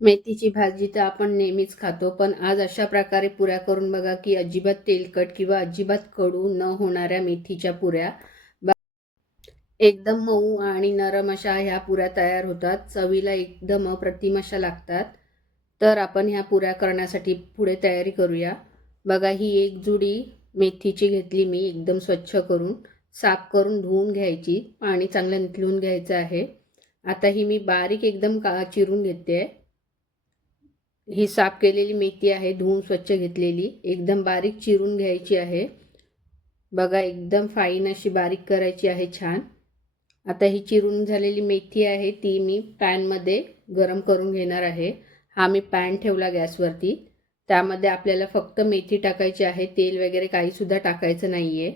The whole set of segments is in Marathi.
मेथीची भाजी तर आपण नेहमीच खातो पण आज अशा प्रकारे पुऱ्या करून बघा की अजिबात तेलकट किंवा अजिबात कडू न होणाऱ्या मेथीच्या पुऱ्या. एकदम मऊ आणि नरम अशा ह्या पुऱ्या तयार होतात. चवीला एकदम अप्रतिम अशा लागतात. तर आपण ह्या पुऱ्या करण्यासाठी पुढे तयारी करूया. बघा ही एक जुडी मेथीची घेतली मी एकदम स्वच्छ करून. साफ करून धुवून घ्यायची. पाणी चांगलं निथळून घ्यायचं आहे. आता ही मी बारीक एकदम का चिरून घेते. आहे ही साफ केलेली मेथी आहे धुवून स्वच्छ घेतलेली. एकदम बारीक चिरून घ्यायची आहे. बघा एकदम फाईन अशी बारीक करायची आहे छान. आता ही चिरून झालेली मेथी आहे ती मी पॅनमध्ये गरम करून घेणार आहे. हा मी पॅन ठेवला गॅसवरती. त्यामध्ये आपल्याला फक्त मेथी टाकायची आहे तेल वगैरे काहीसुद्धा टाकायचं नाही आहे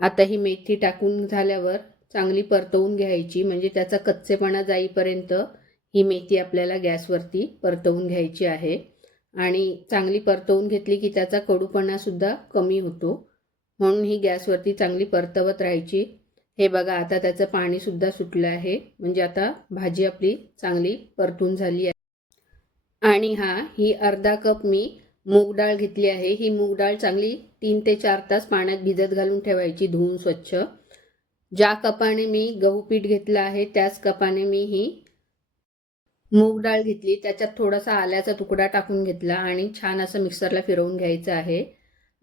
आता ही मेथी टाकून झाल्यावर चांगली परतवून घ्यायची म्हणजे त्याचा कच्चेपणा जाईपर्यंत ही मेथी आपल्याला गॅसवरती परतवून घ्यायची आहे. आणि चांगली परतवून घेतली की त्याचा कडूपणासुद्धा कमी होतो. म्हणून ही गॅसवरती चांगली परतवत राहायची. हे बघा आता त्याचं पाणीसुद्धा सुटलं आहे. म्हणजे आता भाजी आपली चांगली परतून झाली आहे. आणि हा ही अर्धा कप मी मूग डाळ घेतली आहे. ही मूग डाळ चांगली तीन ते चार तास पाण्यात भिजत घालून ठेवायची धुवून स्वच्छ. ज्या कपाने मी गहू पीठ घेतलं आहे त्याच कपाने मी ही मूग डाळ घेतली त्याच्यात थोडासा आल्याचा तुकडा टाकून घेतला आणि छान असं मिक्सरला फिरवून घ्यायचं आहे.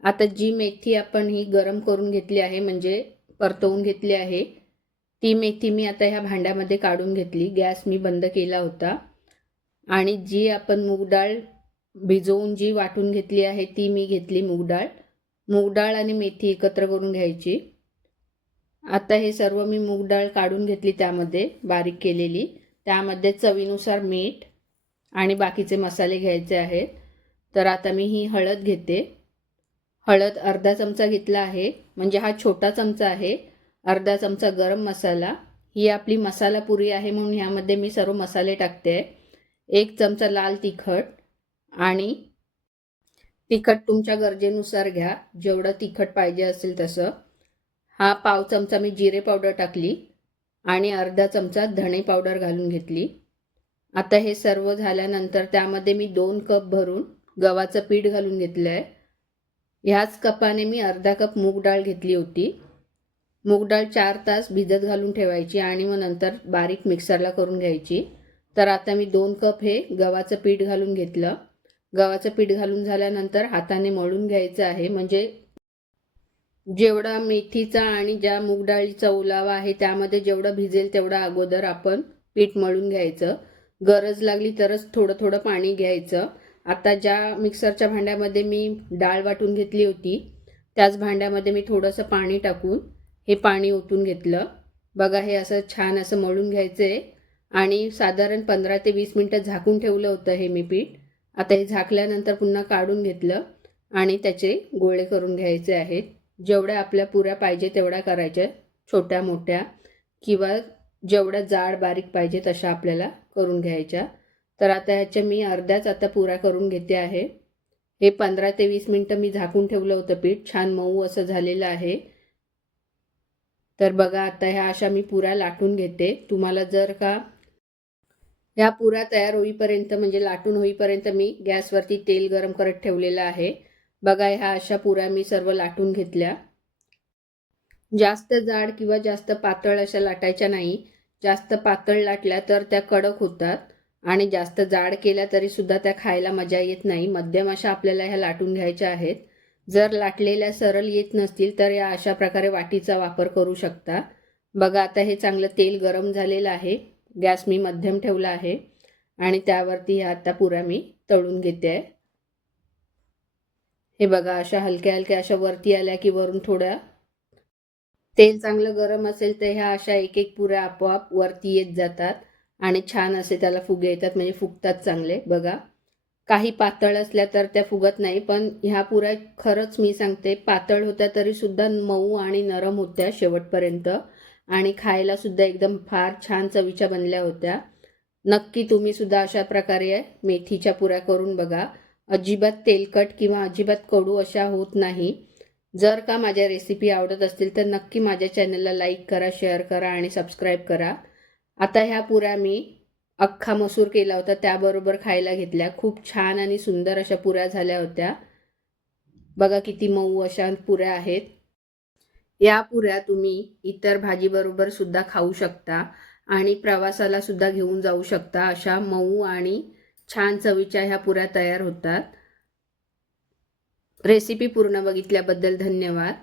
आता जी मेथी आपण ही गरम करून घेतली आहे म्हणजे परतवून घेतली आहे ती मेथी मी आता ह्या भांड्यामध्ये काढून घेतली. गॅस मी बंद केला होता. आणि जी आपण मूग डाळ भिजवून जी वाटून घेतली आहे ती मी घेतली मूग डाळ. मूग डाळ आणि मेथी एकत्र करून घ्यायची. आता हे सर्व मी मूग डाळ काढून घेतली त्यामध्ये बारीक केलेली. त्यामध्ये चवीनुसार मीठ आणि बाकीचे मसाले घ्यायचे आहेत. तर आता मी ही हळद घेते. हळद अर्धा चमचा घेतला आहे. म्हणजे हा छोटा चमचा आहे. अर्धा चमचा गरम मसाला. ही आपली मसाला पुरी आहे म्हणून ह्यामध्ये मी सर्व मसाले टाकते. एक चमचा लाल तिखट आणि तिखट तुमच्या गरजेनुसार घ्या. जेवढं तिखट पाहिजे असेल तसं. हा पाव चमचा मी जिरे पावडर टाकली. आणि अर्धा चमचा धणे पावडर घालून घेतली. आता हे सर्व झाल्यानंतर त्यामध्ये मी दोन कप भरून गव्हाचं पीठ घालून घेतलं आहे ह्याच कपाने मी अर्धा कप मूग डाळ घेतली होती. मूग डाळ चार तास भिजत घालून ठेवायची आणि मग नंतर बारीक मिक्सरला करून घ्यायची. तर आता मी दोन कप हे गव्हाचं पीठ घालून घेतलं. गव्हाचं पीठ घालून झाल्यानंतर हाताने मळून घ्यायचं आहे. म्हणजे जेवढा मेथीचा आणि ज्या मूगडाळीचा ओलावा आहे त्यामध्ये जेवढं भिजेल तेवढं अगोदर आपण पीठ मळून घ्यायचं. गरज लागली तरच थोडं थोडं पाणी घ्यायचं. आता ज्या मिक्सरच्या भांड्यामध्ये मी डाळ वाटून घेतली होती त्याच भांड्यामध्ये मी थोडंसं पाणी टाकून हे पाणी ओतून घेतलं. बघा हे असं छान असं मळून घ्यायचं आहे आणि साधारण पंधरा ते वीस मिनटं झाकून ठेवलं होतं हे मी पीठ. आता हे झाकल्यानंतर पुन्हा काढून घेतलं आणि त्याचे गोळे करून घ्यायचे आहेत. जेवढ्या आपल्या पुऱ्या पाहिजे तेवढ्या करायच्या छोट्या मोठ्या किंवा जेवढ्या जाड बारीक पाहिजे तशा आपल्याला करून घ्यायच्या. तर आता ह्याच्या मी अर्ध्याच आता पुऱ्या करून घेते आहे. हे पंधरा ते वीस मिनटं मी झाकून ठेवलं होतं पीठ. छान मऊ असं झालेलं आहे. तर बघा आता ह्या अशा मी पुऱ्या लाटून घेते. तुम्हाला जर का ह्या पुऱ्या तयार होईपर्यंत म्हणजे लाटून होईपर्यंत मी गॅसवरती तेल गरम करत ठेवलेलं आहे. बघा ह्या अशा पुऱ्या मी सर्व लाटून घेतल्या. जास्त जाड किंवा जास्त पातळ अशा लाटायच्या नाही. जास्त पातळ लाटल्या तर त्या कडक होतात आणि जास्त जाड केल्या तरी सुद्धा त्या खायला मजा येत नाही. मध्यम अशा आपल्याला ह्या लाटून घ्यायच्या आहेत. जर लाटलेल्या सरळ येत नसतील तर या अशा प्रकारे वाटीचा वापर करू शकता. बघा आता हे चांगलं तेल गरम झालेलं आहे. गॅस मी मध्यम ठेवला आहे आणि त्यावरती ह्या आता पुऱ्या मी तळून घेते. आहे हे बघा अशा हलक्या हलक्या अशा वरती आल्या की वरून थोड्या तेल चांगलं गरम असेल तर ह्या अशा एक एक पुऱ्या आपोआप वरती येत जातात आणि छान असे त्याला फुगे येतात म्हणजे फुगतात चांगले. बघा काही पातळ असल्या तर त्या फुगत नाही पण ह्या पुऱ्या खरंच मी सांगते पातळ होत्या तरी सुद्धा मऊ आणि नरम होत्या शेवटपर्यंत. आणि खायला सुद्धा एकदम फार छान चवीच्या बनल्या होत्या. नक्की तुम्ही सुद्धा अशा प्रकारे मेथीच्या पुऱ्या करून बघा. अजिबात तेलकट किंवा अजिबात कडू अशा होत नाही. जर का माझ्या रेसिपी आवडत असतील तर नक्की माझ्या चॅनलला लाईक करा शेअर करा आणि सबस्क्राईब करा. आता ह्या पुऱ्या मी अख्खा मसूर केला होता त्याबरोबर खायला घेतल्या. खूप छान आणि सुंदर अशा पुऱ्या झाल्या होत्या. बघा किती मऊ अशा पुऱ्या आहेत. या पुऱ्या तुम्ही इतर भाजीबरोबर सुद्धा खाऊ शकता आणि प्रवासाला सुद्धा घेऊन जाऊ शकता अशा मऊ आणि छान चवीच्या ह्या पुऱ्या तयार होतात. रेसिपी पूर्ण बघितल्याबद्दल धन्यवाद.